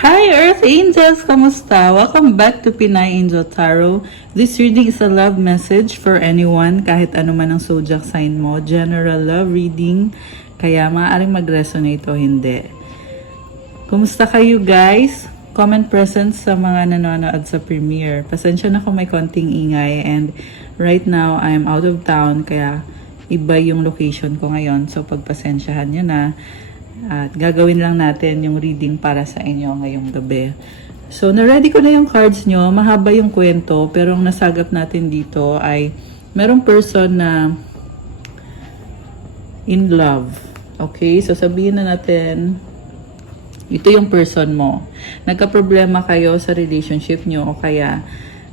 Hi Earth Angels! Kamusta? Welcome back to Pinay Angel Tarot. This reading is a love message for anyone, kahit ano man ang zodiac sign mo. General love reading, kaya maaaring mag-resonate o hindi. Kumusta kayo guys? Comment presence sa mga nanonood sa premiere. Pasensya na kung may konting ingay and right now I'm out of town kaya iba yung location ko ngayon. So pagpasensyahan nyo na. At gagawin lang natin yung reading para sa inyo ngayong gabi. So, na-ready ko na yung cards nyo. Mahaba yung kwento, pero ang nasagap natin dito ay merong person na in love. Okay? So, sabihin na natin, ito yung person mo. Nagka-problema kayo sa relationship nyo o kaya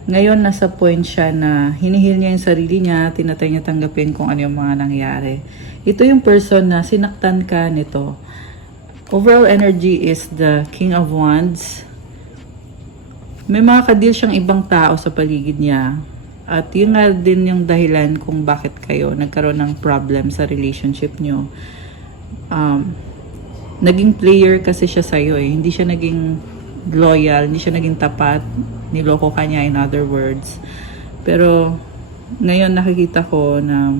ngayon nasa point siya na hinihil niya yung sarili niya, tinatay niya tanggapin kung ano yung mga nangyari. Ito yung person na sinaktan ka nito. Overall energy is the King of Wands. May mga kadil siyang ibang tao sa paligid niya. At yun nga din yung dahilan kung bakit kayo nagkaroon ng problem sa relationship nyo. Naging player kasi siya sa'yo eh. Hindi siya naging loyal, hindi siya naging tapat. Niloko ka niya in other words. Pero ngayon nakikita ko na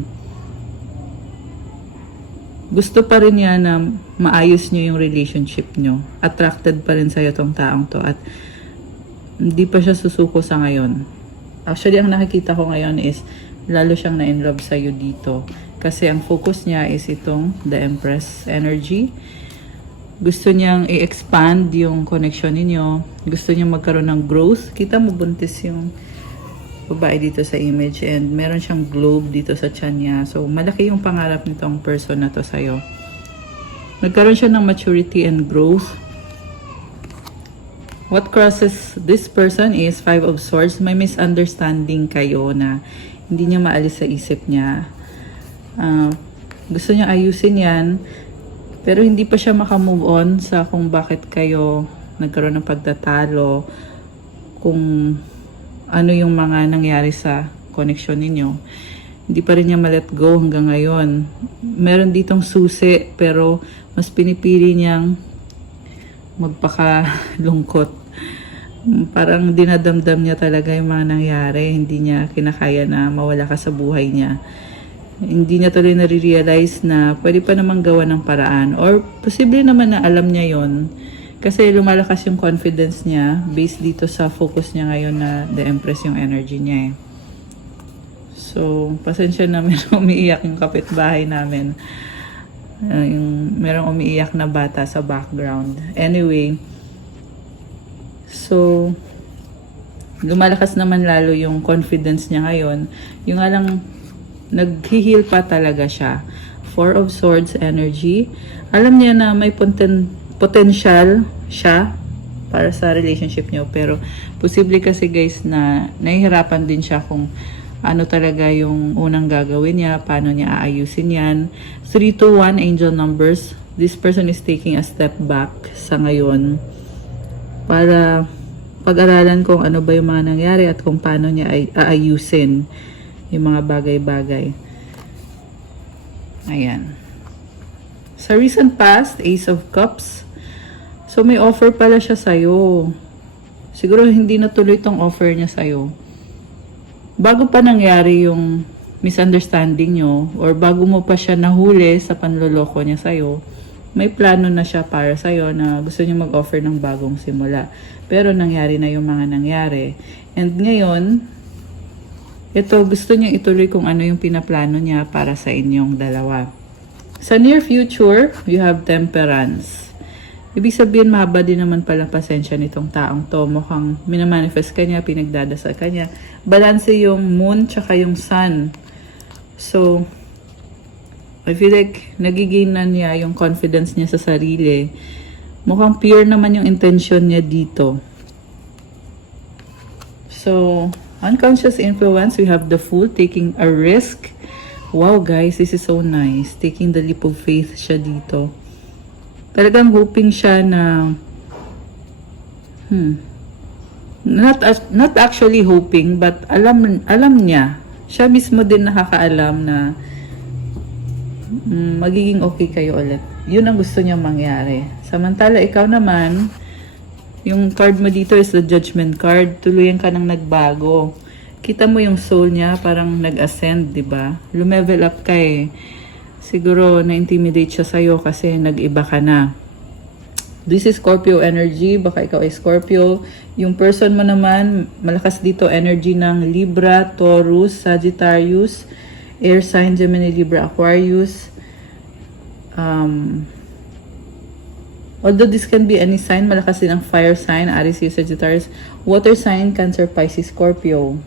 gusto pa rin niya na maayos niyo yung relationship niyo. Attracted pa rin sa'yo tong taong to at hindi pa siya susuko sa ngayon. Actually, ang nakikita ko ngayon is lalo siyang na-inlove sa'yo dito. Kasi ang focus niya is itong The Empress energy. Gusto niyang i-expand yung connection ninyo. Gusto niyang magkaroon ng growth. Kita mo buntis yung babae dito sa image and meron siyang globe dito sa tiyan niya. So, malaki yung pangarap nitong person na to sa'yo. Nagkaroon siya ng maturity and growth. What crosses this person is Five of Swords. May misunderstanding kayo na hindi niya maalis sa isip niya. Gusto niya ayusin yan, pero hindi pa siya makamove on sa kung bakit kayo nagkaroon ng pagtatalo, kung ano yung mga nangyari sa connection ninyo. Hindi pa rin niya ma-let go hanggang ngayon. Meron ditong susi, pero mas pinipili niyang magpakalungkot. Parang dinadamdam niya talaga yung mga nangyari. Hindi niya kinakaya na mawala ka sa buhay niya. Hindi niya tuloy nare-realize na pwede pa namang gawa ng paraan. Or posible naman na alam niya yon. Kasi lumalakas yung confidence niya based dito sa focus niya ngayon na The Empress yung energy niya eh. So, pasensya na merong umiiyak yung kapitbahay namin. Merong umiiyak na bata sa background. Anyway, so, lumalakas naman lalo yung confidence niya ngayon. Yung nga lang, nag-heal pa talaga siya. Four of Swords energy. Alam niya na may potential siya para sa relationship niyo, pero posible kasi guys na nahihirapan din siya kung ano talaga yung unang gagawin niya, paano niya aayusin yan. 3 to 1 angel numbers. This person is taking a step back sa ngayon para pag-aralan kung ano ba yung mga nangyari at kung paano niya aayusin yung mga bagay-bagay. Ayan. Sa recent past, Ace of Cups. So, may offer pala siya sa'yo. Siguro hindi natuloy tong offer niya sa'yo. Bago pa nangyari yung misunderstanding nyo, or bago mo pa siya nahuli sa panloloko niya sa'yo, may plano na siya para sa'yo na gusto niya mag-offer ng bagong simula. Pero nangyari na yung mga nangyari. And ngayon, ito gusto niya ituloy kung ano yung pinaplano niya para sa inyong dalawa. Sa near future, you have Temperance. Ibig sabihin, mahaba din naman pala pasensya nitong taong to. Mukhang minamanifest ka niya, pinagdadasal ka niya. Balanse yung moon tsaka yung sun. So, I feel like nagigain na niya yung confidence niya sa sarili. Mukhang pure naman yung intention niya dito. So, unconscious influence, we have the Fool taking a risk. Wow guys, this is so nice. Taking the leap of faith siya dito. Talagang hoping siya na not actually hoping, but alam niya. Siya mismo din nakakaalam na magiging okay kayo ulit. Yun ang gusto niya mangyari. Samantala ikaw naman, Yung card mo dito is the Judgment card. Tuluyan ka nang nagbago. Kita mo yung soul niya, parang nag-ascend, di ba? Lumevel up ka eh. Siguro, na-intimidate siya sa'yo kasi nag-iba ka na. This is Scorpio energy. Baka ikaw ay Scorpio. Yung person mo naman, malakas dito energy ng Libra, Taurus, Sagittarius, Air sign, Gemini, Libra, Aquarius. Although this can be any sign, malakas din ang fire sign, Aries, Sagittarius, water sign, Cancer, Pisces, Scorpio.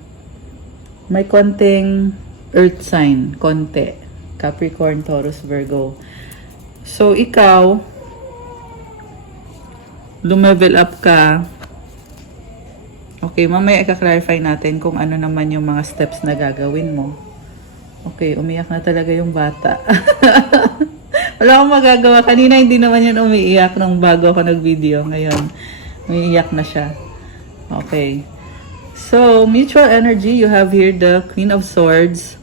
May konting earth sign, konti. Capricorn, Taurus, Virgo. So, ikaw, lumevel up ka. Okay, mamaya i-clarify natin kung ano naman yung mga steps na gagawin mo. Okay, umiyak na talaga yung bata. Wala akong magagawa. Kanina hindi naman yan umiiyak nung bago ako nag-video. Ngayon, umiiyak na siya. Okay. So, mutual energy, you have here the Queen of Swords.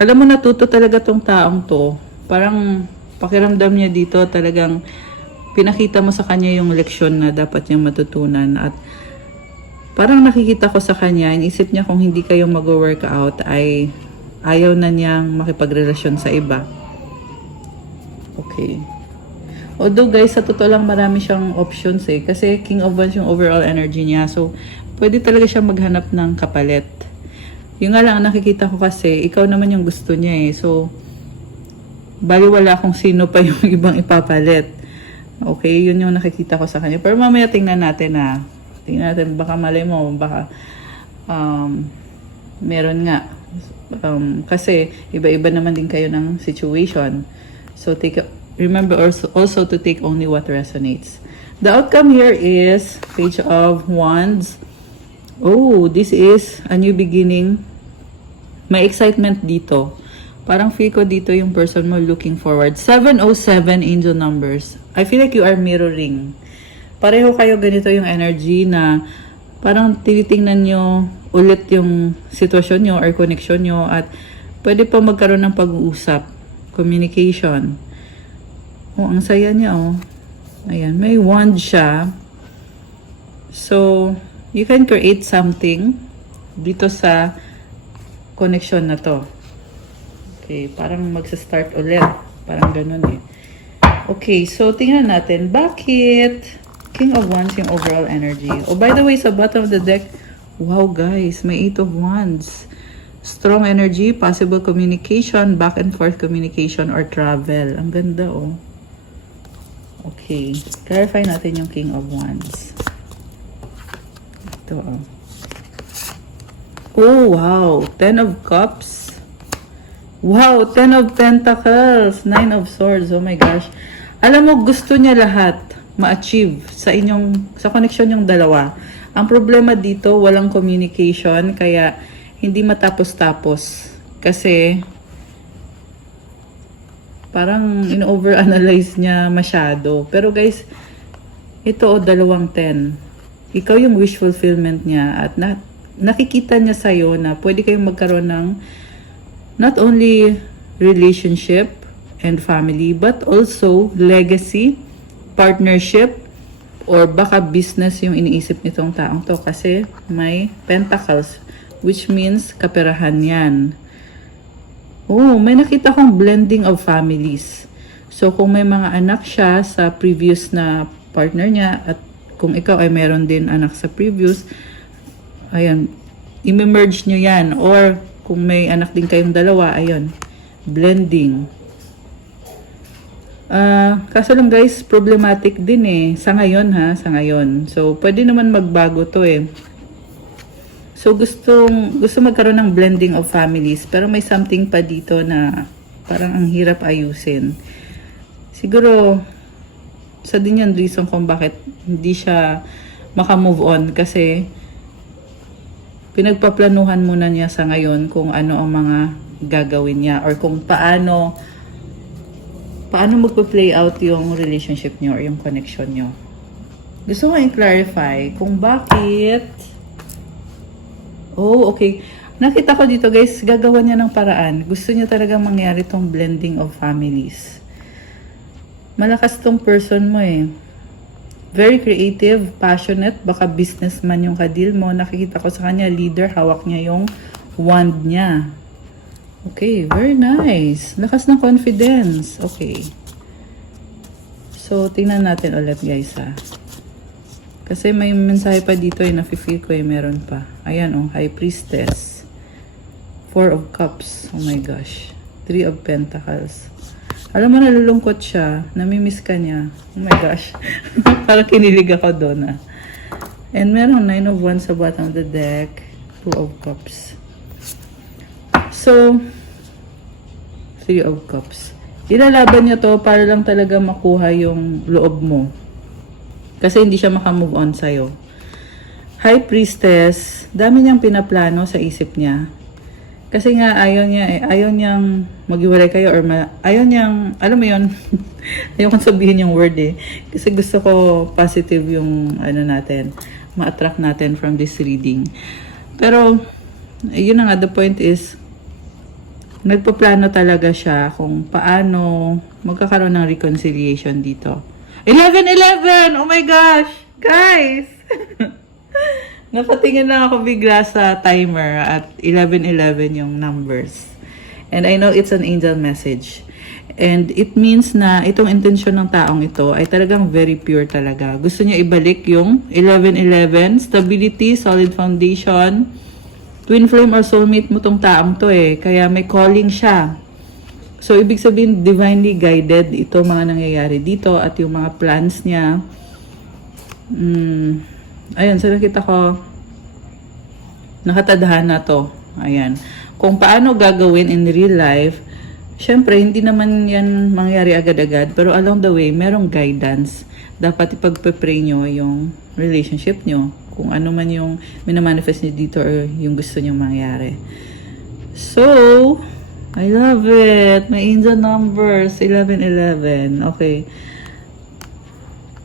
Alam mo, natuto talaga tong taong to. Parang pakiramdam niya dito talagang pinakita mo sa kanya yung leksyon na dapat niyang matutunan. At parang nakikita ko sa kanya, inisip niya kung hindi kayo mag-workout ay ayaw na niyang makipagrelasyon sa iba. Okay. Although guys, sa totoo lang marami siyang options eh. Kasi King of Wands yung overall energy niya. So, pwede talaga siya maghanap ng kapalit. Yung nga lang, nakikita ko kasi, ikaw naman yung gusto niya eh. So, baliwala kung sino pa yung ibang ipapalit. Okay, yun yung nakikita ko sa kanya. Pero mamaya tingnan natin na. Tingnan natin, baka malay mo, baka meron nga. Kasi, iba-iba naman din kayo ng situation. So, remember also to take only what resonates. The outcome here is Page of Wands. Oh, this is a new beginning. May excitement dito. Parang feel ko dito yung person mo looking forward. 707 angel numbers. I feel like you are mirroring. Pareho kayo ganito yung energy na parang tinitingnan nyo ulit yung sitwasyon nyo or connection nyo at pwede pa magkaroon ng pag-uusap. Communication. Oh, ang saya niya, oh. Ayan, may wand siya. So, you can create something dito sa connection na to. Okay, parang magsa-start ulit. Parang ganun eh. Okay, so tingnan natin. Bakit King of Wands yung overall energy? Oh, by the way, sa bottom of the deck, wow guys, may 8 of Wands. Strong energy, possible communication, back and forth communication, or travel. Ang ganda, oh. Okay. Clarify natin yung King of Wands. Ito, oh. Oh, wow. 10 of Cups. Wow, 10 of Pentacles. 9 of Swords. Oh my gosh. Alam mo, gusto niya lahat ma-achieve sa connection yung dalawa. Ang problema dito, walang communication, kaya hindi matapos-tapos. Kasi, parang in-overanalyze niya masyado. Pero guys, ito o 2-10. Ikaw yung wish fulfillment niya at nakikita niya sa'yo na pwede kayong magkaroon ng not only relationship and family, but also legacy, partnership, or baka business yung iniisip nitong taong to kasi may pentacles, which means kaperahan yan. Oh, may nakita kong blending of families. So, kung may mga anak siya sa previous na partner niya at kung ikaw ay meron din anak sa previous, ayan, i-merge nyo yan. Or, kung may anak din kayong dalawa, ayun, blending. Kaso lang guys, problematic din eh. Sa ngayon ha, sa ngayon. So, pwede naman magbago to eh. So, gusto magkaroon ng blending of families. Pero may something pa dito na parang ang hirap ayusin. Siguro, sa din yung reason kung bakit hindi siya makamove on. Kasi, pinagpaplanuhan muna niya sa ngayon kung ano ang mga gagawin niya. Or kung paano magpa-play out yung relationship niyo or yung connection niyo. Gusto ko i-clarify kung bakit. Oh, okay. Nakita ko dito guys, gagawa niya ng paraan. Gusto niya talaga mangyari tong blending of families. Malakas tong person mo eh. Very creative, passionate, baka businessman yung kadil mo. Nakikita ko sa kanya, leader, hawak niya yung wand niya. Okay, very nice. Lakas ng confidence. Okay. So, tingnan natin ulit guys ha. Kasi may mensahe pa dito eh, nafe-feel ko eh, meron pa. Ayan oh, High Priestess. 4 of Cups. Oh my gosh. 3 of Pentacles. Alam mo, nalulungkot siya. Namimiss ka niya. Oh my gosh. Parang kinilig ako doon ah. And meron 9 of Wands sa bottom of the deck. 2 of Cups. So, 3 of Cups. Ilalaban niya to para lang talaga makuha yung loob mo. Kasi hindi siya makamove on sa'yo. High Priestess, dami niyang pinaplano sa isip niya. Kasi nga ayaw niya ayaw niyang maghiwalay kayo or ayaw niyang, alam mo yun, ayaw kong sabihin yung word eh. Kasi gusto ko positive yung ano natin, ma-attract natin from this reading. Pero, yun na nga, the point is, nagpaplano talaga siya kung paano magkakaroon ng reconciliation dito. 11-11! Oh my gosh! Guys! Napatingin lang ako bigla sa timer at 11-11 yung numbers. And I know it's an angel message. And it means na itong intensyon ng taong ito ay talagang very pure talaga. Gusto niya ibalik yung 11-11, stability, solid foundation. Twin flame or soulmate mo tong taong to eh. Kaya may calling siya. So, ibig sabihin, divinely guided ito mga nangyayari dito at yung mga plans niya. Ayun, so nakita ko, nakatadhana to. Ayan. Kung paano gagawin in real life, syempre, hindi naman yan mangyari agad-agad. Pero along the way, merong guidance. Dapat ipagpe-pray nyo yung relationship nyo. Kung ano man yung minamanifest nyo dito or yung gusto nyo mangyari. So, I love it. May angel numbers. 11-11. Okay.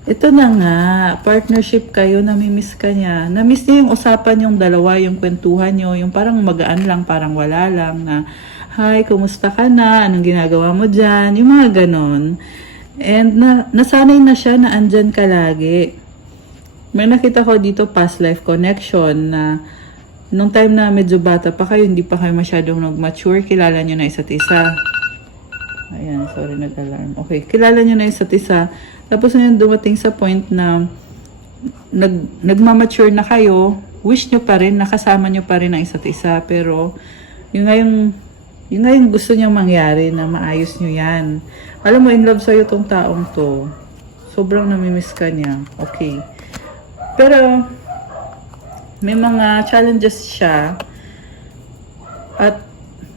Ito na nga, partnership kayo, namimiss ka niya. Namiss niya yung usapan yung dalawa, yung kwentuhan nyo, yung parang magaan lang, parang wala lang na, hi, kumusta ka na? Anong ginagawa mo dyan? Yung mga ganon. And nasanay na siya na andyan ka lagi. May nakita ko dito past life connection na nung time na medyo bata pa kayo, hindi pa kayo masyadong nag-mature, kilala nyo na isa't isa. Ayan, sorry, nag-alarm. Okay, kilala nyo na isa't isa. Tapos ngayon dumating sa point na nagmamature na kayo, wish nyo pa rin, nakasama nyo pa rin ang isa't isa. Pero yung ngayong gusto nyo mangyari na maayos nyo yan. Alam mo, in love sa'yo tong taong to. Sobrang namimiss ka niya. Okay. Pero may mga challenges siya at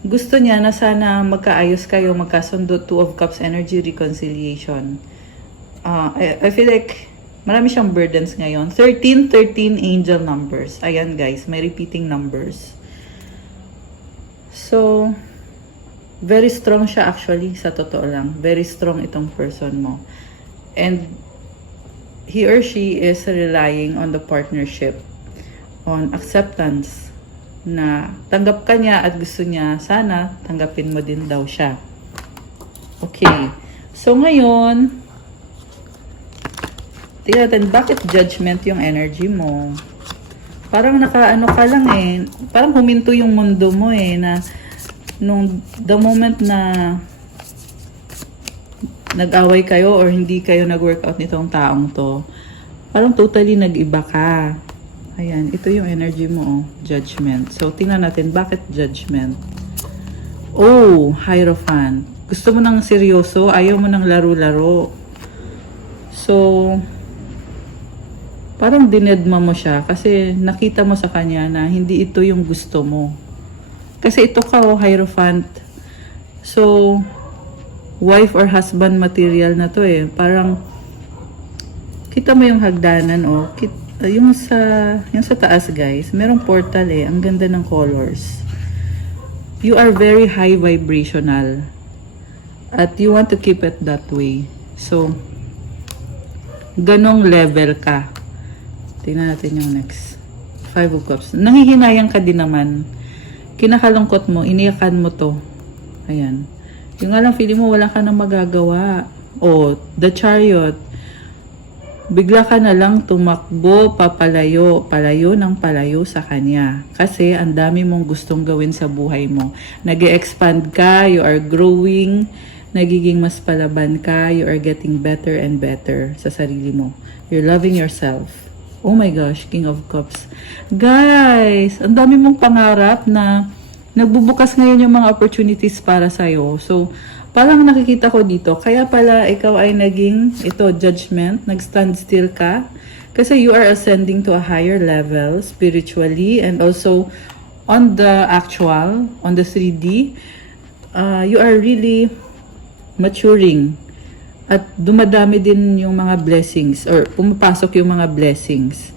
gusto niya na sana magkaayos kayo, magkasundo. 2 of Cups energy, reconciliation. I feel like marami siyang burdens ngayon. 13 angel numbers. Ayan guys, may repeating numbers. So, very strong siya actually, sa totoo lang. Very strong itong person mo. And he or she is relying on the partnership, on acceptance, na tanggap ka niya at gusto niya sana tanggapin mo din daw siya. Okay. So ngayon, tingnan natin, bakit judgment yung energy mo? Parang nakaano ka lang eh. Parang huminto yung mundo mo eh. Na nung the moment na nag-away kayo or hindi kayo nag-workout nitong taong to, parang totally nag-iba ka. Ayan, ito yung energy mo, oh, judgment. So, tingnan natin, bakit judgment? Oh, Hierophant. Gusto mo ng seryoso, ayaw mo ng laro-laro. So, parang dinedma mo siya kasi nakita mo sa kanya na hindi ito yung gusto mo. Kasi ito ka, oh, Hierophant. So, wife or husband material na to eh. Parang, kita mo yung hagdanan, oh. Yung sa taas, guys, merong portal eh. Ang ganda ng colors. You are very high vibrational. At you want to keep it that way. So, ganong level ka. Tingnan natin yung next. 5 of Cups. Nanghihinayang ka din naman. Kinakalungkot mo, iniyakan mo to. Ayan. Yung nga lang, feeling mo wala ka nang magagawa. Oh, the Chariot. bigla ka na lang tumakbo, papalayo, palayo ng palayo sa kanya. Kasi ang dami mong gustong gawin sa buhay mo. Nag-expand ka, you are growing, nagiging mas palaban ka, you are getting better and better sa sarili mo. You're loving yourself. Oh my gosh, King of Cups. Guys, ang dami mong pangarap na nagbubukas ngayon yung mga opportunities para sa'yo. So, parang nakikita ko dito, kaya pala ikaw ay naging, judgment, nag-stand still ka. Kasi you are ascending to a higher level spiritually and also on the actual, on the 3D. You are really maturing. At dumadami din yung mga blessings or pumapasok yung mga blessings.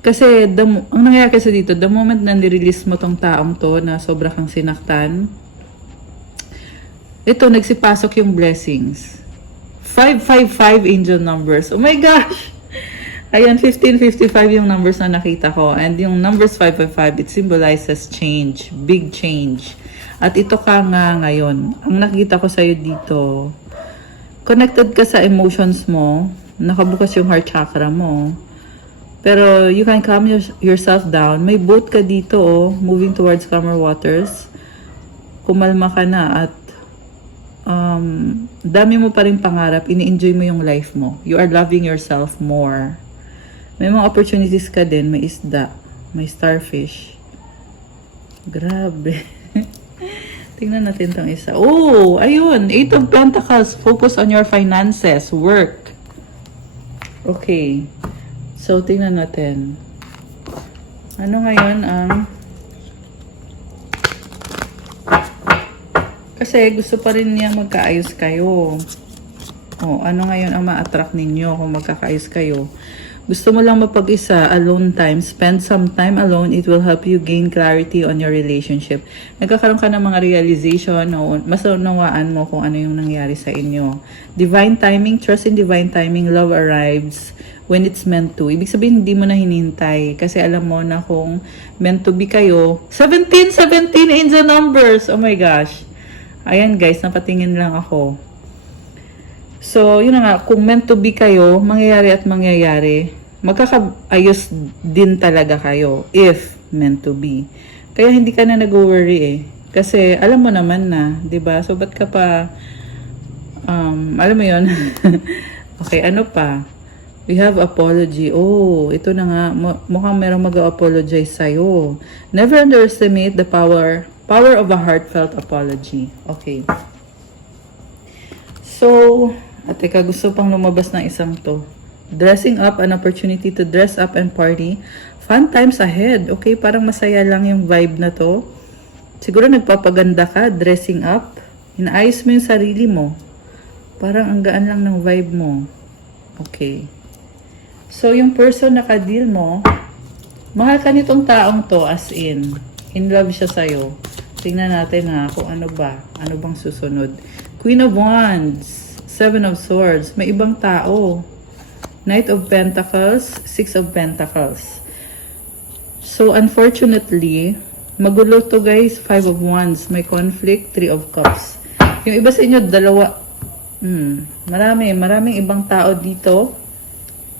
Kasi ang nangyayari kasi dito, the moment na nirelease mo tong taong to na sobra kang sinaktan, ito, nagsipasok yung blessings. 555 angel numbers. Oh my gosh! Ayan, 1555 yung numbers na nakita ko. And yung numbers 555, it symbolizes change. Big change. At ito ka nga ngayon. Ang nakita ko sa'yo dito, connected ka sa emotions mo. Nakabukas yung heart chakra mo. Pero you can calm yourself down. May boat ka dito, moving towards calmer waters. Kumalma ka na at dami mo pa rin pangarap. Ini-enjoy mo yung life mo. You are loving yourself more. May mga opportunities ka din. May isda. May starfish. Grabe. Tingnan natin tong isa. Oh, ayun. 8 of Pentacles. Focus on your finances. Work. Okay. So, tingnan natin. Ano ngayon ang... Kasi gusto pa rin niya magkaayos kayo. Oh, ano ngayon ang ma-attract ninyo kung magkakaayos kayo? Gusto mo lang mapag-isa, alone time, spend some time alone, it will help you gain clarity on your relationship. Nagkakaroon ka ng mga realization, mas unawaan mo kung ano yung nangyari sa inyo. Divine timing, trust in divine timing, love arrives when it's meant to. Ibig sabihin, hindi mo na hinintay. Kasi alam mo na kung meant to be kayo. 17 angel numbers! Oh my gosh! Ayan guys, napatingin lang ako. So, yun na nga, kung meant to be kayo, mangyayari at mangyayari, magkakaayos din talaga kayo if meant to be. Kaya hindi ka na nag-worry Kasi alam mo naman na, 'di ba? So ba't ka pa alam mo 'yon? Okay, ano pa? We have apology. Oh, ito na nga, mukhang merong mag-apologize sa'yo. Never underestimate the power of a heartfelt apology. Okay. So, teka, gusto pang lumabas ng isang to. Dressing up, an opportunity to dress up and party. Fun times ahead. Okay, parang masaya lang yung vibe na to. Siguro nagpapaganda ka, dressing up. Inaayos mo yung sarili mo. Parang ang gaan lang ng vibe mo. Okay. So, yung person na ka-deal mo, mahal ka nitong taong to as in love siya sa'yo. Tingnan natin kung ano ba. Ano bang susunod. Queen of Wands. 7 of Swords. May ibang tao. Knight of Pentacles, 6 of Pentacles. So, unfortunately, magulo to guys, 5 of Wands. May conflict, 3 of Cups. Yung iba sa inyo, dalawa. Maraming ibang tao dito.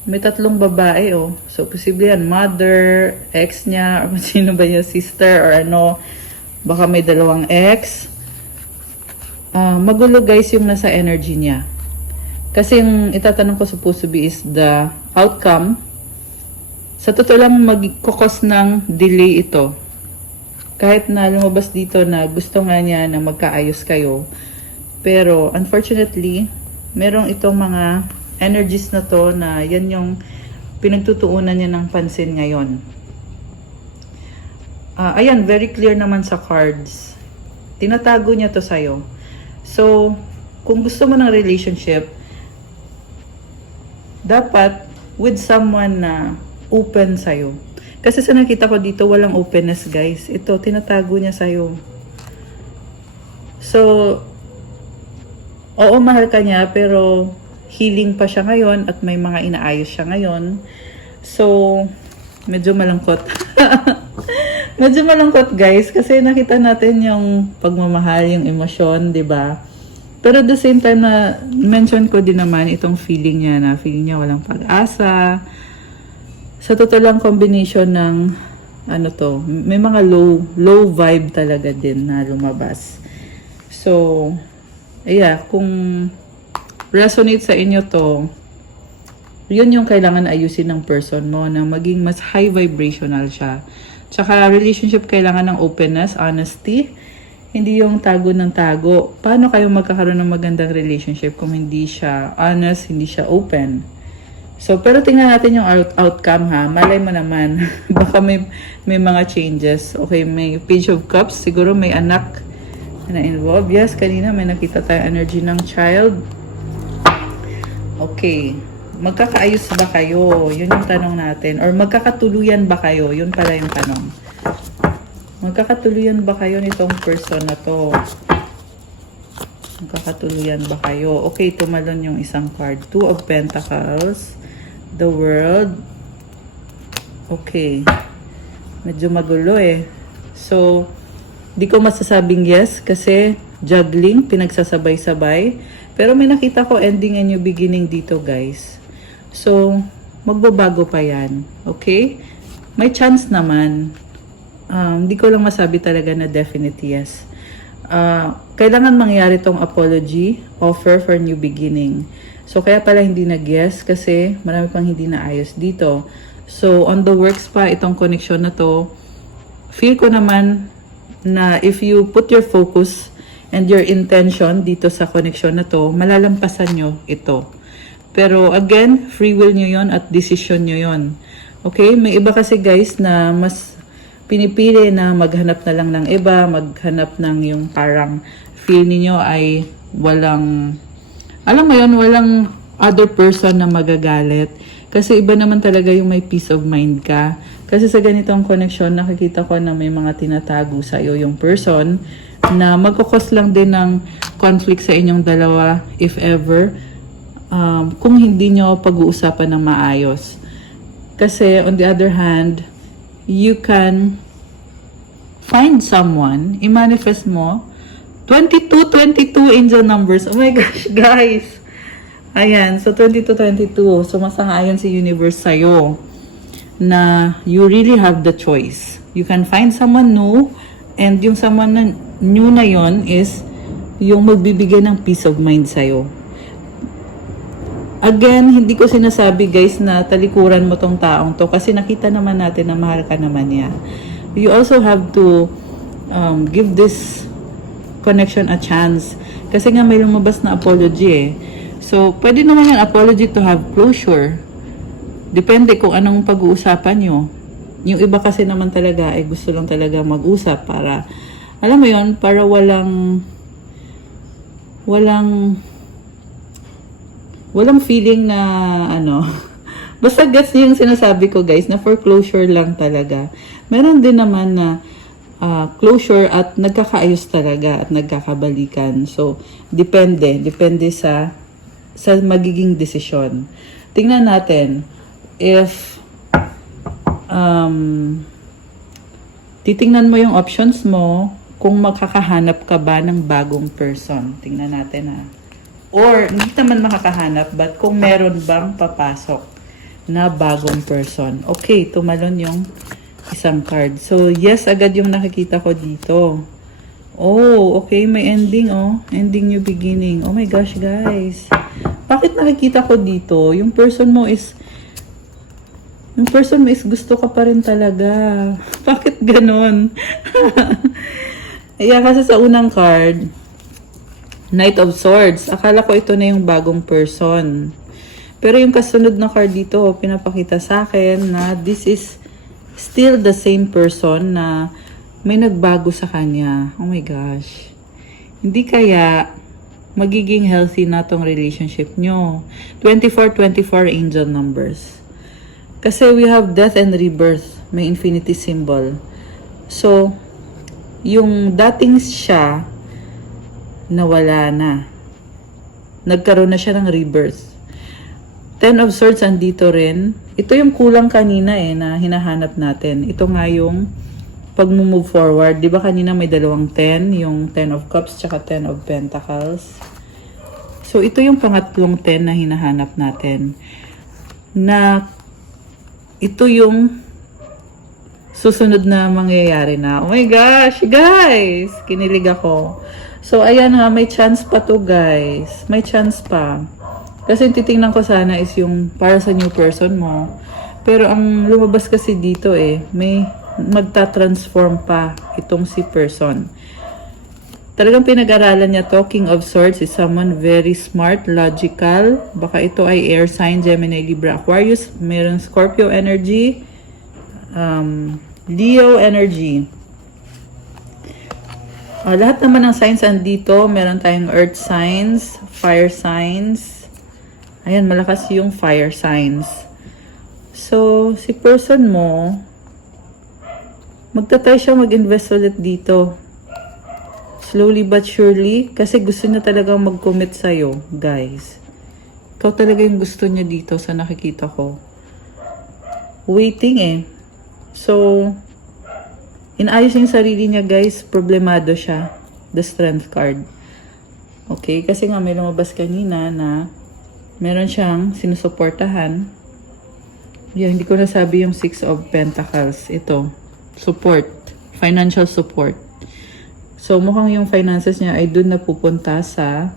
May 3 babae, So, posible yan, mother, ex niya, or sino ba niya, sister, or ano. Baka may 2 ex. Magulo guys yung nasa energy niya. Kasi yung itatanong ko supposed to be is the outcome. Sa totoo lang magkukos ng delay ito. Kahit na lumabas dito na gusto nga niya na magkaayos kayo. Pero unfortunately, merong itong mga energies na to na yan yung pinagtutuunan niya ng pansin ngayon. Ayan, very clear naman sa cards. Tinatago niya to sa'yo. So, kung gusto mo ng relationship, dapat with someone na open sa'yo. Kasi sa nakita ko dito, walang openness guys. Ito, tinatago niya sa'yo. So, oo, mahal ka niya, pero healing pa siya ngayon at may mga inaayos siya ngayon. So, medyo malungkot. Medyo malungkot guys kasi nakita natin yung pagmamahal, yung emosyon, 'di ba? Pero at the same time na mention ko din naman itong feeling niya walang pag-asa. Sa totoo lang combination ng ano to, may mga low vibe talaga din na lumabas. So, yeah, kung resonate sa inyo to, yun yung kailangan ayusin ng person mo na maging mas high vibrational siya. Tsaka relationship kailangan ng openness, honesty, hindi yung tago ng tago. Paano kayo magkakaroon ng magandang relationship kung hindi siya honest, hindi siya open? So, pero tingnan natin yung outcome ha. Malay mo naman. Baka may mga changes. Okay, may Page of Cups. Siguro may anak na involved. Yes, kanina may nakita tayo energy ng child. Okay. Magkakaayos ba kayo? Yun yung tanong natin. Or magkakatuluyan ba kayo? Yun pala yung tanong. Magkakatuluyan ba kayo nitong person na to? Magkakatuluyan ba kayo? Okay, tumalon yung isang card. Two of Pentacles. The World. Okay. Medyo magulo eh. So, di ko masasabing yes kasi juggling, pinagsasabay-sabay. Pero may nakita ko ending and new beginning dito guys. So, magbabago pa yan. Okay? May chance naman. Hindi ko lang masabi talaga na definite yes. Kailangan mangyari tong apology, offer for new beginning. So, kaya pala hindi nag-yes kasi marami pang hindi naayos dito. So, on the works pa itong connection na to, feel ko naman na if you put your focus and your intention dito sa connection na to, malalampasan nyo ito. Pero again, free will nyo yon at decision nyo yon. Okay? May iba kasi guys na mas pinipili na maghanap na lang ng iba, maghanap ng yung parang feel niyo ay walang, alam mo yun, walang other person na magagalit. Kasi iba naman talaga yung may peace of mind ka. Kasi sa ganitong connection, nakikita ko na may mga tinatago sa iyo yung person na magkukos lang din ng conflict sa inyong dalawa, if ever, kung hindi nyo pag-uusapan ng maayos. Kasi on the other hand, you can find someone, i-manifest mo, 22 angel numbers. Oh my gosh, guys. Ayan, so 22. Sumasang-ayon si universe sa'yo na you really have the choice. You can find someone new and yung someone na new na yon is yung magbibigay ng peace of mind sa'yo. Again, hindi ko sinasabi guys na talikuran mo tong taong to kasi nakita naman natin na mahal ka naman niya. You also have to give this connection a chance. Kasi nga may lumabas na apology eh. So, pwede naman yung apology to have closure. Depende kung anong pag-uusapan nyo. Yung iba kasi naman talaga ay gusto lang talaga mag-usap para, alam mo yon, para walang feeling na ano. Basta gets yung sinasabi ko guys na for closure lang talaga. Meron din naman na closure at nagkakaayos talaga at nagkakabalikan. So, depende sa magiging desisyon. Tingnan natin if titingnan mo yung options mo kung makakahanap ka ba ng bagong person. Tingnan natin ha. Or, hindi naman makakahanap, but kung meron bang papasok na bagong person. Okay, tumalon yung isang card. So, yes, agad yung nakikita ko dito. Oh, okay, may ending, oh. Ending new beginning. Oh my gosh, guys. Bakit nakikita ko dito? Yung person mo is gusto ka pa rin talaga. Bakit ganon? Yeah, kasi sa unang card, Knight of Swords. Akala ko ito na yung bagong person. Pero yung kasunod na card dito, pinapakita sa akin na this is still the same person na may nagbago sa kanya. Oh my gosh. Hindi kaya magiging healthy na tong relationship nyo. 24 angel numbers. Kasi we have death and rebirth. May infinity symbol. So, yung dating siya, nawala na. Nagkaroon na siya ng rebirth. 10 of Swords andito rin. Ito yung kulang kanina na hinahanap natin. Ito nga yung pag-move forward. Di ba kanina may dalawang 10? Yung 10 of Cups tsaka 10 of Pentacles. So, ito yung pangatlong 10 na hinahanap natin. Na ito yung susunod na mangyayari na. Oh my gosh, guys! Kinilig ako. So, ayan ha, may chance pa to, guys. May chance pa. Kasi yung titingnan ko sana is yung para sa new person mo. Pero ang lumabas kasi dito may magta-transform pa itong si person. Talagang pinag-aralan niya, talking of sorts, is someone very smart, logical. Baka ito ay air sign, Gemini, Libra, Aquarius. Meron Scorpio energy, Leo energy. Lahat naman ng signs andito. Meron tayong earth signs, fire signs. Ayan, malakas yung fire signs. So, si person mo, magtatry siya mag-invest ulit dito. Slowly but surely, kasi gusto niya talaga mag-commit sa'yo, guys. Ikaw talaga yung gusto niya dito sa nakikita ko. Waiting So, inayos yung sarili niya, guys. Problemado siya. The Strength card. Okay, kasi nga may lumabas kanina na meron siyang sinusuportahan. Hindi ko nasabi yung 6 of Pentacles. Ito, support. Financial support. So, mukhang yung finances niya ay dun na pupunta sa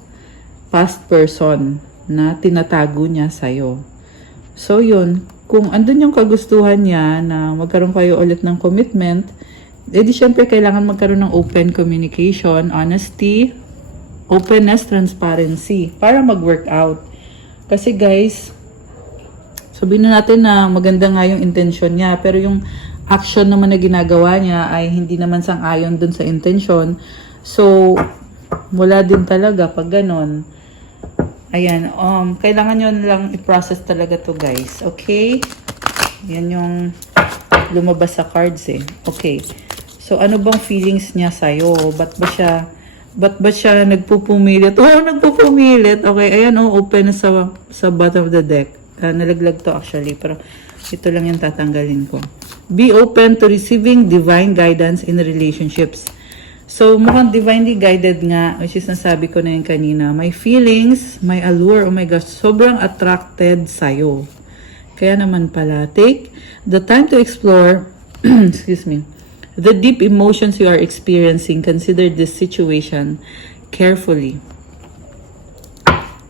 past person na tinatago niya sa'yo. So, yun. Kung andun yung kagustuhan niya na magkaroon kayo ulit ng commitment, edi syempre kailangan magkaroon ng open communication, honesty, openness, transparency para mag-work out. Kasi guys, sabihin na natin na maganda nga yung intention niya, pero yung action naman na ginagawa niya ay hindi naman sang-ayon dun sa intention. So, wala din talaga pag ganon. Ayan, kailangan nyo lang i-process talaga to, guys. Okay? Yan yung lumabas sa cards Okay. So, ano bang feelings niya sa'yo? Ba't ba siya nagpupumilit? Oh, nagpupumilit. Okay, ayan, open na sa bottom of the deck. Nalaglag to actually, pero ito lang yung tatanggalin ko. Be open to receiving divine guidance in relationships. So, mukhang divinely guided nga, which is nasabi ko na yung kanina. May feelings, may allure, oh my gosh, sobrang attracted sa'yo. Kaya naman pala, take the time to explore, excuse me, the deep emotions you are experiencing. Consider this situation carefully.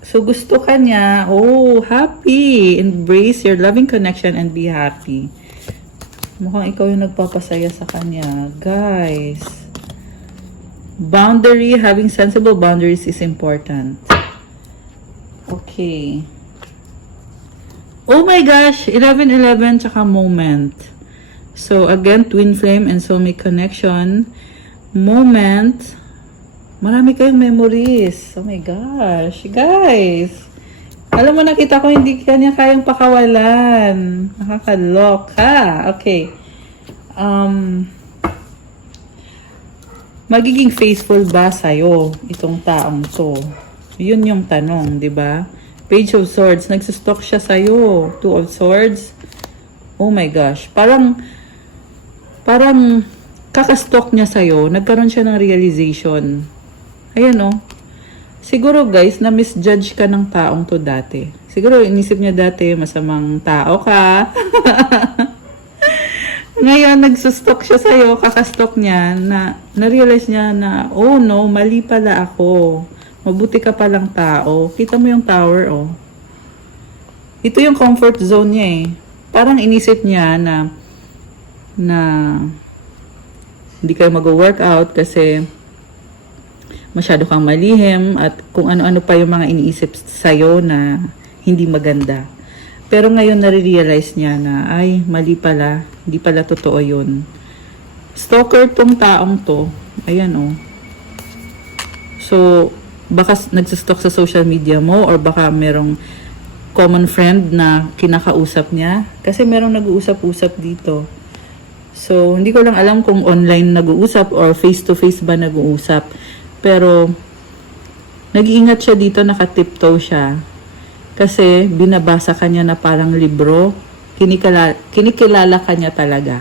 So, gusto ka niya. Oh, happy. Embrace your loving connection and be happy. Mukhang ikaw yung nagpapasaya sa kanya. Guys. Boundary. Having sensible boundaries is important. Okay. Oh my gosh. 11-11 tsaka moment. So, again, twin flame and soulmate connection. Moment. Marami kayong memories. Oh my gosh. Guys. Alam mo, nakita ko hindi kanya kayang pakawalan. Nakakaloka. Okay. Magiging faithful ba sa'yo itong taong to? Yun yung tanong, di ba? Page of Swords. Nagsustalk siya sa'yo. 2 of Swords. Oh my gosh. Parang kakastalk niya sa'yo. Nagkaroon siya ng realization. Ayan Siguro guys, na-misjudge ka ng taong to dati. Siguro inisip niya dati, masamang tao ka. Ngayon, nagsustalk siya sa'yo, kakastalk niya, na-realize niya na, oh no, mali pala ako. Mabuti ka palang tao. Kita mo yung tower, Ito yung comfort zone niya Parang inisip niya na hindi kayo mag-workout kasi masyado kang malihim at kung ano-ano pa yung mga iniisip sa'yo na hindi maganda. Pero ngayon nare-realize niya na, ay, mali pala. Hindi pala totoo yun. Stalker tong taong to. Ayan So, baka nagsastalk sa social media mo or baka merong common friend na kinakausap niya. Kasi merong nag-uusap-usap dito. So, hindi ko lang alam kung online nag-uusap or face-to-face ba nag-uusap. Pero, nag-iingat siya dito, nakatiptoe siya. Kasi, binabasa kanya na parang libro. Kinikilala kanya talaga.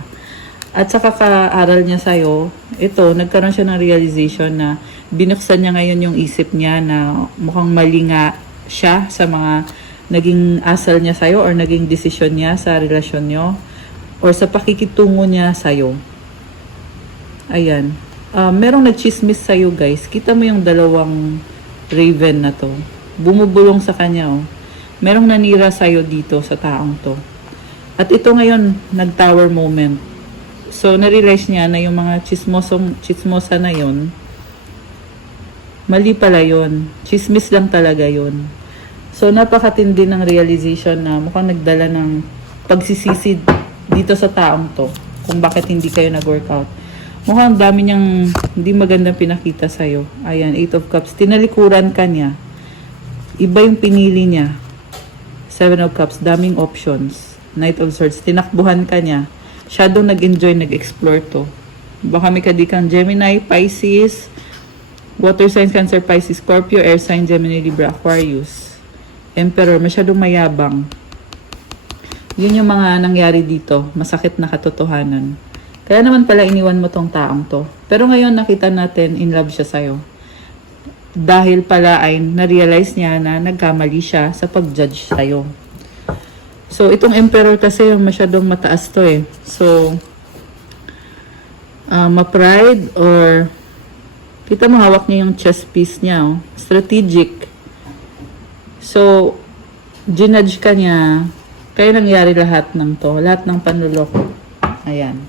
At sa kakaaral niya sa'yo, ito, nagkaroon siya ng realization na binuksan niya ngayon yung isip niya na mukhang mali nga siya sa mga naging asal niya sa'yo or naging desisyon niya sa relasyon niyo or sa pakikitungo niya sa'yo. Ayan. Merong nagchismis sa'yo, guys. Kita mo yung dalawang raven na to. Bumubulong sa kanya, oh. Merong nanira sa'yo dito sa taong to. At ito ngayon, nag-tower moment. So, na-realize niya na yung mga chismosa na yon, mali pala yun. Chismis lang talaga yun. So, napakatindi ng realization na mukhang nagdala ng pagsisisi dito sa taong to kung bakit hindi kayo nag-workout. Mukhang dami niyang hindi magandang pinakita sa'yo. Ayan, 8 of Cups. Tinalikuran ka niya. Iba yung pinili niya. 7 of Cups. Daming options. Knight of Swords. Tinakbuhan ka niya. Siya daw nag-enjoy, nag-explore to. Baka may kadikang Gemini, Pisces, Water signs, Cancer, Pisces, Scorpio, Air sign, Gemini, Libra, Aquarius. Emperor, masyadong mayabang. Yun yung mga nangyari dito. Masakit na katotohanan. Kaya naman pala iniwan mo tong taong to. Pero ngayon nakita natin in love siya sa'yo. Dahil pala ay na-realize niya na nagkamali siya sa pag-judge sa'yo. So, itong Emperor kasi masyadong mataas to eh. So, ma-pride or kita mo hawak niya yung chess piece niya. Oh. Strategic. So, ginudge ka niya. Kaya nangyari lahat ng to. Lahat ng panluloko. Ayan.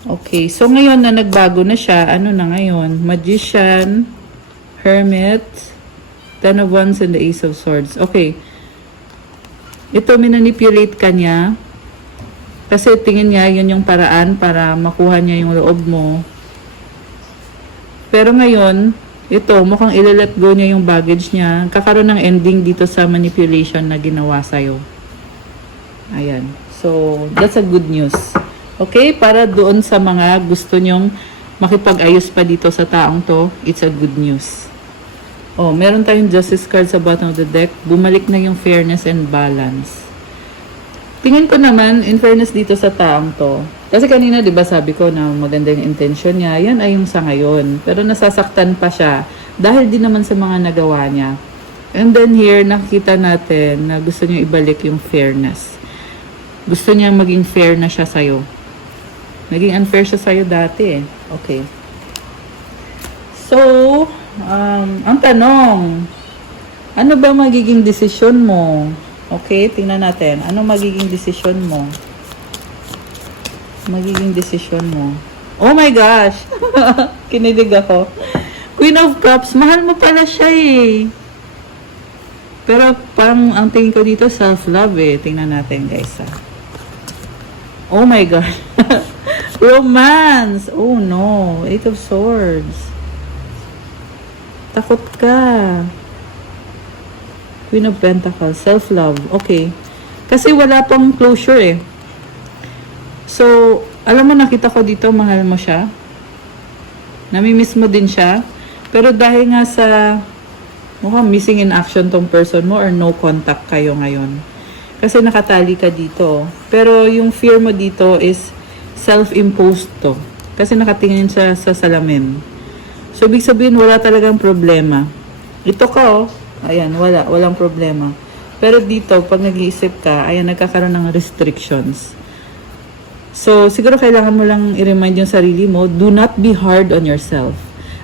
Okay. So, ngayon na nagbago na siya, ano na ngayon? Magician, Hermit, Ten of Wands, and the Ace of Swords. Okay. Ito, minanipulate ka niya. Kasi tingin niya, yun yung paraan para makuha niya yung loob mo. Pero ngayon, ito, mukhang ilalet go niya yung baggage niya. Kakaroon ng ending dito sa manipulation na ginawa sa'yo. Ayan. So, that's a good news. Okay? Para doon sa mga gusto nyong makipag-ayos pa dito sa taong to, it's a good news. Oh, meron tayong Justice card sa bottom of the deck. Bumalik na yung fairness and balance. Tingin ko naman, in fairness dito sa taong to, kasi kanina, di ba, sabi ko na maganda yung intention niya, yan ay yung sa ngayon. Pero nasasaktan pa siya dahil din naman sa mga nagawa niya. And then here, nakita natin na gusto niya ibalik yung fairness. Gusto niya maging fair na siya sa'yo. Naging unfair siya sa'yo dati eh. Okay. So, ang tanong, ano ba magiging desisyon mo? Okay, tingnan natin. Ano magiging desisyon mo? Magiging desisyon mo. Oh my gosh! Kinilig ako. Queen of Cups, mahal mo pala siya eh. Pero parang ang tingin ko dito, self-love eh. Tingnan natin guys ah. Oh my God. Romance! Oh no. 8 of Swords. Takot ka. Queen of Pentacles. Self-love. Okay. Kasi wala pang closure eh. So, alam mo, nakita ko dito, mahal mo siya. Namimiss mo din siya. Pero dahil nga sa mukhang missing in action tong person mo or no contact kayo ngayon. Kasi nakatali ka dito. Pero yung fear mo dito is self-imposed to. Kasi nakatingin siya sa salamin. So, ibig sabihin, wala talagang problema. Ito ka, oh. Ayan, walang problema. Pero dito, pag nag-iisip ka, ayan, nagkakaroon ng restrictions. So, siguro kailangan mo lang i-remind yung sarili mo, do not be hard on yourself.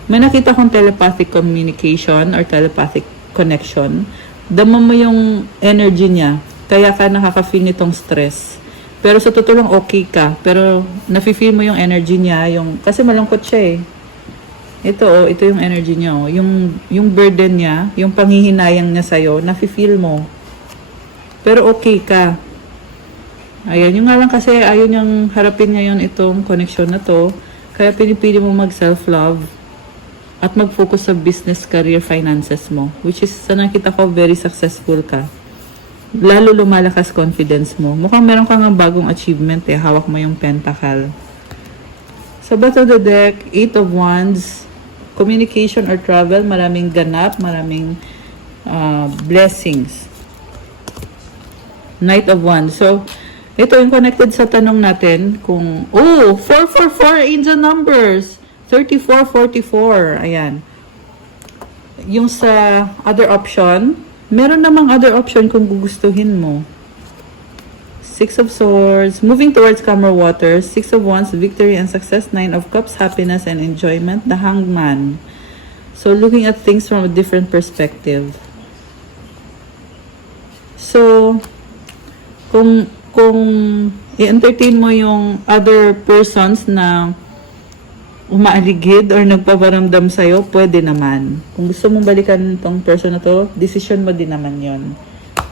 May nakita kong telepathic communication or telepathic connection. Dama mo yung energy niya. Kaya ka nakaka-feel nitong stress. Pero sa totoo lang okay ka. Pero nafe-feel mo yung energy niya. Kasi malungkot siya eh. Ito yung energy niya. Oh. Yung burden niya, yung panghihinayang niya sa'yo, nafe-feel mo. Pero okay ka. Ayan, yung nga lang kasi ayaw niyang harapin ngayon itong connection na to. Kaya pinipili mo mag-self-love at mag-focus sa business, career, finances mo. Which is, sa nakita ko, very successful ka. Lalo lumalakas confidence mo. Mukhang meron kang bagong achievement eh. Hawak mo yung pentacle. Sa bottom of the deck, 8 of Wands, communication or travel, maraming ganap, maraming blessings. Knight of Wands. So, ito yung connected sa tanong natin kung, 444 angel numbers. 34, 44. Ayan. yung sa other option, meron namang other option kung gugustuhin mo. Six of Swords, moving towards calmer waters. Six of Wands, victory and success. Nine of Cups, happiness and enjoyment. The Hanged Man. So, looking at things from a different perspective. So, kung i-entertain mo yung other persons na umaaligid or nagpaparamdam sa'yo, pwede naman. Kung gusto mong balikan tong person na to, decision mo din naman yon.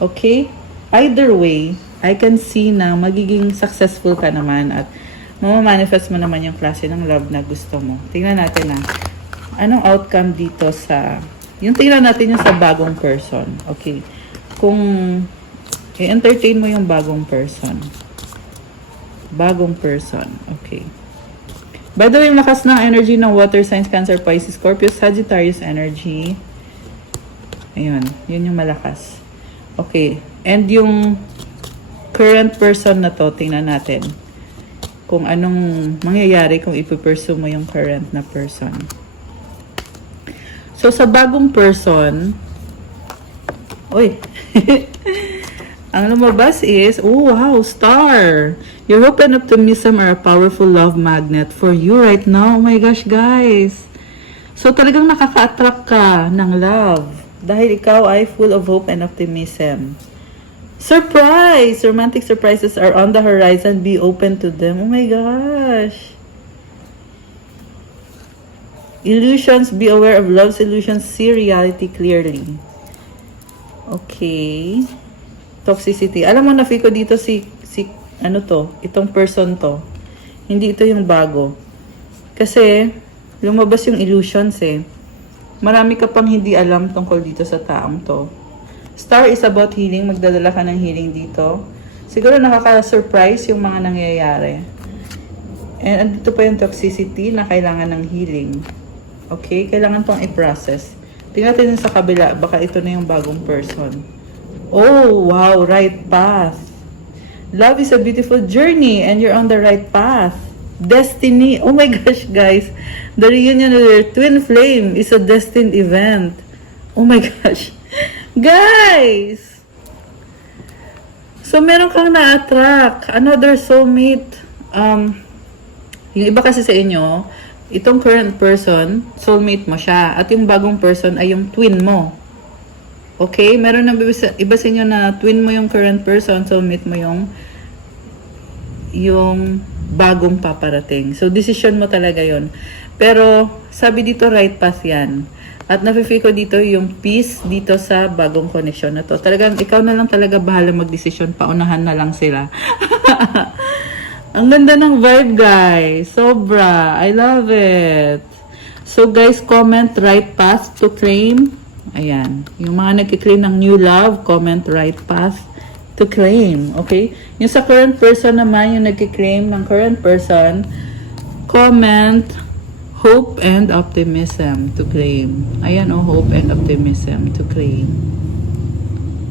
Okay? Either way, I can see na magiging successful ka naman at mamamanifest mo naman yung klase ng love na gusto mo. Tingnan natin na anong outcome dito sa yung tingnan natin yung sa bagong person. Okay. Kung i-entertain mo yung bagong person. Bagong person. Okay. By the way, yung lakas ng energy ng water signs, Cancer, Pisces, Scorpio, Sagittarius energy. Ayun. Yun yung malakas. Okay. And yung current person na to, tingnan natin kung anong mangyayari kung ipupursue mo yung current na person. So, sa bagong person, uy, ang lumabas is, oh wow, star! Your hope and optimism are a powerful love magnet for you right now. Oh my gosh, guys! So, talagang nakaka-attract ka ng love dahil ikaw ay full of hope and optimism. Surprise! Romantic surprises are on the horizon. Be open to them. Oh my gosh! Illusions. Be aware of love's illusions. See reality clearly. Okay. Toxicity. Alam mo, na-feel ko dito ano to? Itong person to. Hindi ito yung bago. Kasi, lumabas yung illusions eh. Marami ka pang hindi alam tungkol dito sa taong to. Star is about healing. Magdadala ka ng healing dito. Siguro nakaka-surprise yung mga nangyayari. And andito pa yung toxicity na kailangan ng healing. Okay? Kailangan tong i-process. Tingnan natin sa kabila. Baka ito na yung bagong person. Oh, wow. Right path. Love is a beautiful journey and you're on the right path. Destiny. Oh my gosh, guys. The reunion of your twin flame is a destined event. Oh my gosh. Guys! So, meron kang na-attract. Another soulmate. Yung iba kasi sa inyo, itong current person, soulmate mo siya. At yung bagong person ay yung twin mo. Okay? Meron na iba sa inyo na twin mo yung current person, soulmate mo yung bagong paparating. So, decision mo talaga yon. Pero, sabi dito, right path yan. At nafe-feel ko dito yung peace dito sa bagong connection na to. Talagang ikaw na lang talaga bahala mag-desisyon. Paunahan na lang sila. Ang ganda ng vibe, guys. Sobra. I love it. So, guys, comment right path to claim. Ayan. Yung mga nagkiklaim ng new love, comment right path to claim. Okay? Yung sa current person naman, yung nagkiklaim ng current person, comment hope and optimism to claim. Ayan, oh, hope and optimism to claim.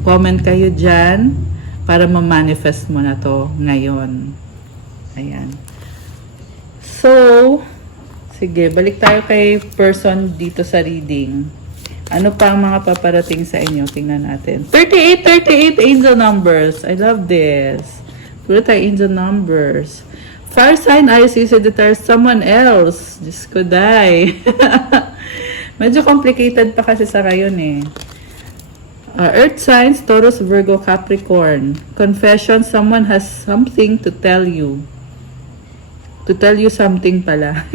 Comment kayo dyan para ma-manifest mo na to ngayon. Ayan. So, sige, balik tayo kay person dito sa reading. Ano pa ang mga paparating sa inyo? Tingnan natin. 38 angel numbers. I love this. Puro tayo angel numbers. Fire sign, Aries, Sagittarius, someone else. Diyos ko, die. Medyo complicated pa kasi sa ngayon eh. Earth signs, Taurus, Virgo, Capricorn. Confession, someone has something to tell you. To tell you something pala.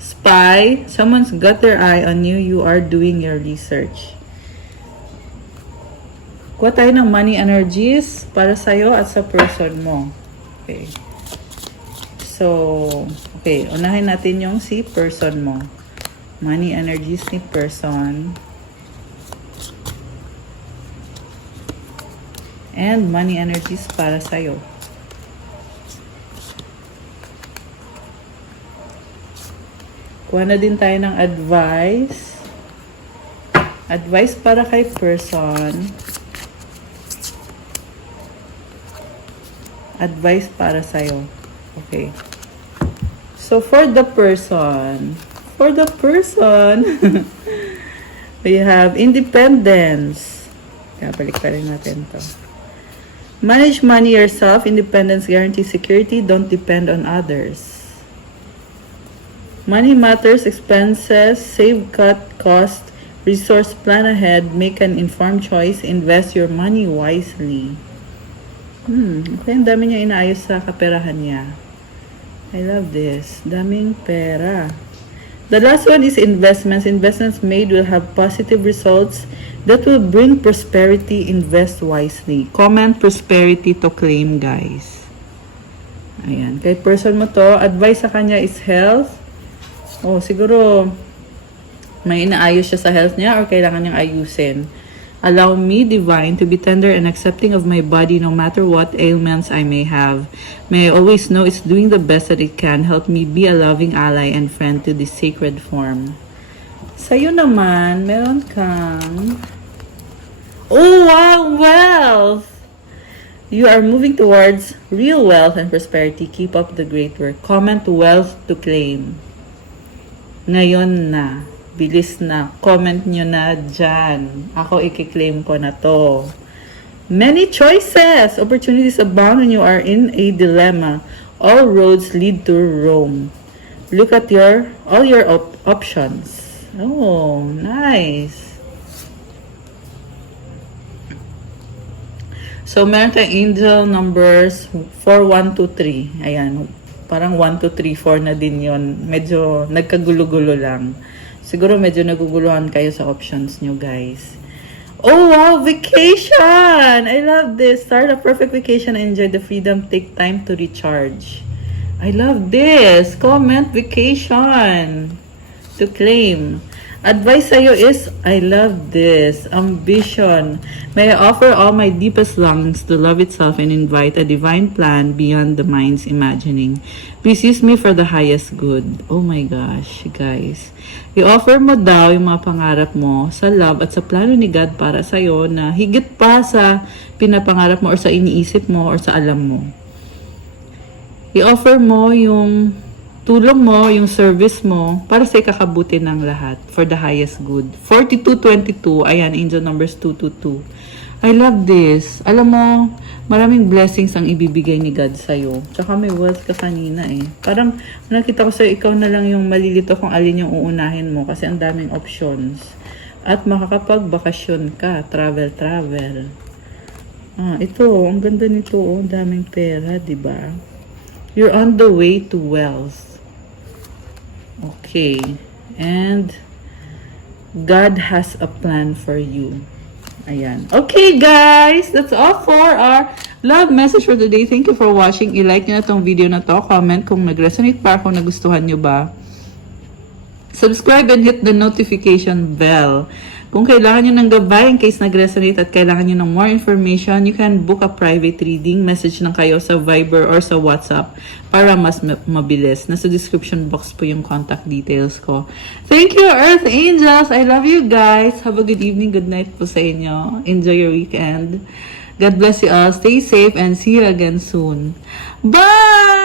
Spy, someone's got their eye on you. You are doing your research. Kuha tayo ng money energies para sa'yo at sa person mo. Okay. So, okay. Unahin natin yung si person mo. Money energies ni person. And money energies para sa'yo. Kuha na din tayo ng advice. Advice para kay person. Advice para sa'yo. Okay. So, for the person, for the person. We have independence. Kaya balik pa rin natin to. Manage money yourself. Independence guarantees security. Don't depend on others. Money matters. Expenses. Save, cut, cost. Resource, plan ahead. Make an informed choice. Invest your money wisely. Okay, ang dami niya inaayos sa kaperahan niya. I love this. Daming pera. The last one is investments. Investments made will have positive results that will bring prosperity. Invest wisely. Comment prosperity to claim, guys. Ayan. Kay person mo to, advice sa kanya is health. Oh, siguro may inaayos siya sa health niya or kailangan niyang ayusin. Allow me, divine, to be tender and accepting of my body no matter what ailments I may have. May I always know it's doing the best that it can. Help me be a loving ally and friend to this sacred form. Sa'yo naman, meron kang... Oh, wow! Wealth! You are moving towards real wealth and prosperity. Keep up the great work. Comment wealth to claim. Ngayon na. Bilis na. Comment nyo na dyan. Ako i-claim ko na to. Many choices. Opportunities abound when you are in a dilemma. All roads lead to Rome. Look at all your options. Oh, nice. So, meron tayong angel numbers 4, 1, 2, 3. Ayan. Parang 1, 2, 3, 4 na din yon. Medyo nagkagulo-gulo lang. Siguro medyo naguguluhan kayo sa options nyo, guys. Oh, wow! Vacation! I love this. Start a perfect vacation and enjoy the freedom. Take time to recharge. I love this. Comment vacation to claim. Advice sa'yo is, I love this. Ambition. May I offer all my deepest longings to love itself and invite a divine plan beyond the mind's imagining. Please use me for the highest good. Oh my gosh, guys. I-offer mo daw yung mga pangarap mo sa love at sa plano ni God para sa'yo na higit pa sa pinapangarap mo or sa iniisip mo or sa alam mo. I-offer mo yung tulong mo, yung service mo, para sa ikakabuti ng lahat, for the highest good. 4222, ayan, angel numbers 222. I love this. Alam mo, maraming blessings ang ibibigay ni God sa'yo. Tsaka may wealth ka kanina eh. Parang, nakita ko sa'yo, ikaw na lang yung malilito kung alin yung uunahin mo, kasi ang daming options. At makakapagbakasyon ka, travel. Ito, ang ganda nito, ang daming pera, diba? You're on the way to wealth. Okay. And God has a plan for you. Ayan. Okay, guys. That's all for our love message for today. Thank you for watching. I-like nyo na tong video na to. Comment kung nag-resonate pa, kung nagustuhan nyo ba. Subscribe and hit the notification bell. Kung kailangan nyo ng gabay in case nag-resonate at kailangan nyo ng more information, you can book a private reading. Message lang kayo sa Viber or sa WhatsApp para mas mabilis. Nasa description box po yung contact details ko. Thank you, Earth Angels! I love you guys! Have a good evening, good night po sa inyo. Enjoy your weekend. God bless you all. Stay safe and see you again soon. Bye!